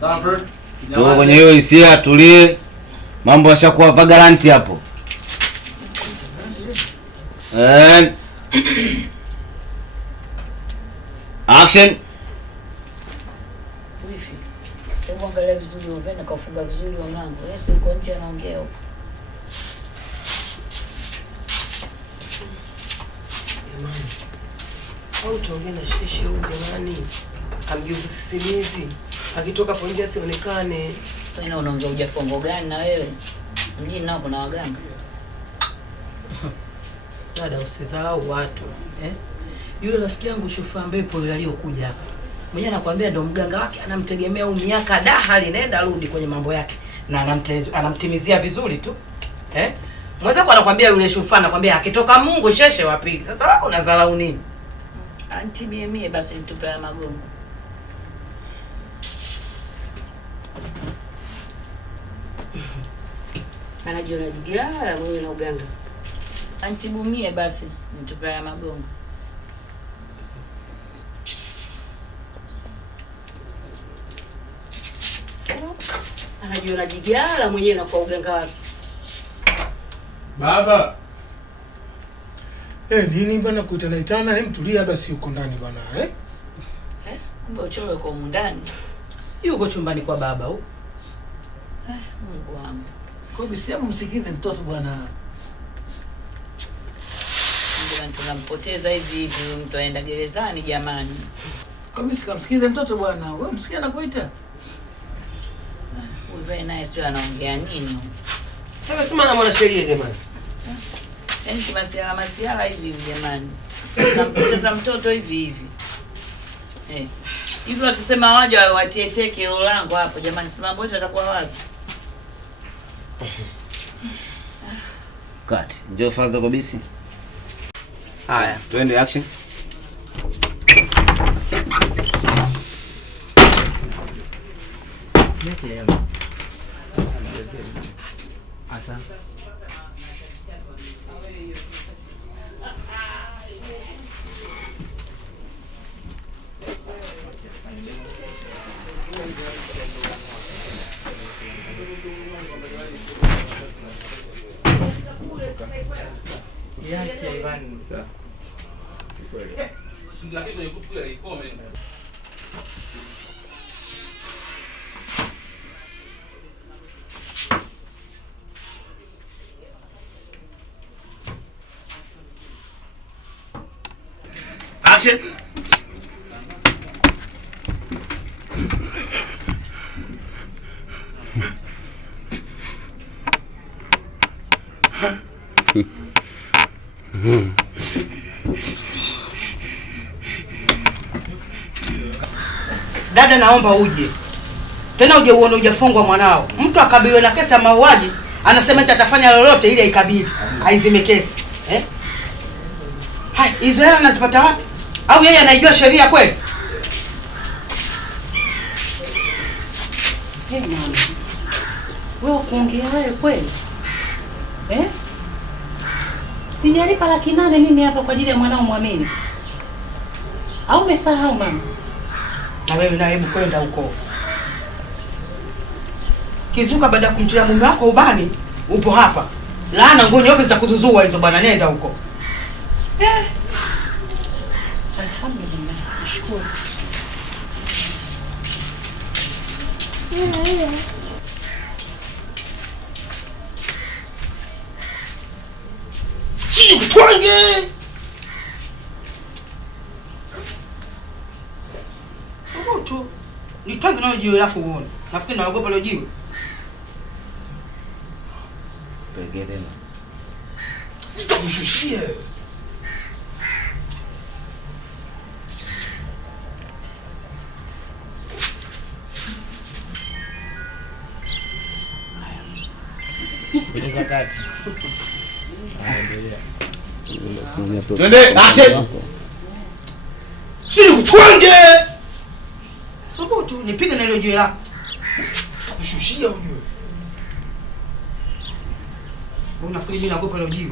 Sawa bro. Ndio kwenye hiyo hisia tulie. Mambo yashakuwa vagaranti hapo. And action. Wifi. Hebu angalia vizuri uvena kaufunga vizuri mlango. Yes, uko nje anaongea huko. Jamani. Au tuongee na sheshe huyu jamani. Amgeuza sisimizi. Akitoka hapo nje asionekane. Sasa unaongea ujafongo gani na wewe? Mjini nao kuna waganga. Dada usizarau watu, Yule rafiki yangu Shofa Mbepo aliyokuja hapa. Mwenyewe anakuambia ndo mganga wake anamtegemea miaka hali nenda rudi kwenye mambo yake na anamtimizia vizuri tu. Mwenzako anakuambia yule Shofa anakuambia akitoka Mungu sheshe wa pili. Sasa wewe unadharau nini? Anti mie basi nitupe ya magongo. Anajiona jigara mwenye na uganga. Anti bumie basi nitupe ya magongo. Anajiona jigara mwenye na kwa uganga wake. Baba. Nini bana kuitana? Tulia basi uko ndani bana, Kumbe uchoro uko ndani. Yuko chumbani kwa baba huko. Mungu wangu. Kwa bisi msikize mtoto bwana. Ndio tunampoteza hivi mtu aenda gerezani jamani. Kwa bisi kamsikize mtoto bwana. Wewe msikia anakuita. Wewe naye sio anaongea nini? Sasa sema na mwanasheria jamani. Yaani masiala hivi jamani. Tunampoteza mtoto hivi. Hivi wakisema waje watieteke lango hapo jamani, si mambo yote yatakuwa wazi. Cut. Njoo faza kabisa. Haya, twende action. Action. Dada naomba uje. Tena uje uone hujafungwa mwanao. Mtu akabiliwe na kesi ya mauaji, anasema eti atafanya lolote ili aikabili, aizime kesi. Hai, hizo hela anazipata wapi? Au yeye anaijua sheria kweli? Mama. Wewe kuongea wewe kweli? Sijalipa 800 mimi hapa kwa ajili ya mwanao muamini. Au umesahau mama? Na wewe na hebu kwenda huko. Kizuka baada ya kumtia mume wako ubani, upo hapa. Laana nguo nyeupe za kuzuzua hizo bwana, nenda huko. Alhamdulillah. Nashukuru. Chini kwange. Sokoto. Nitange na jiwe lako uone. Nafikiri naogopa leo jiwe. Pegele. Ushushie. Twende action. Chini kwange. Sokoto, nipige na ile jiwe lako. Ushushia ujue. Unafikiri mimi naogopa leo jiwe?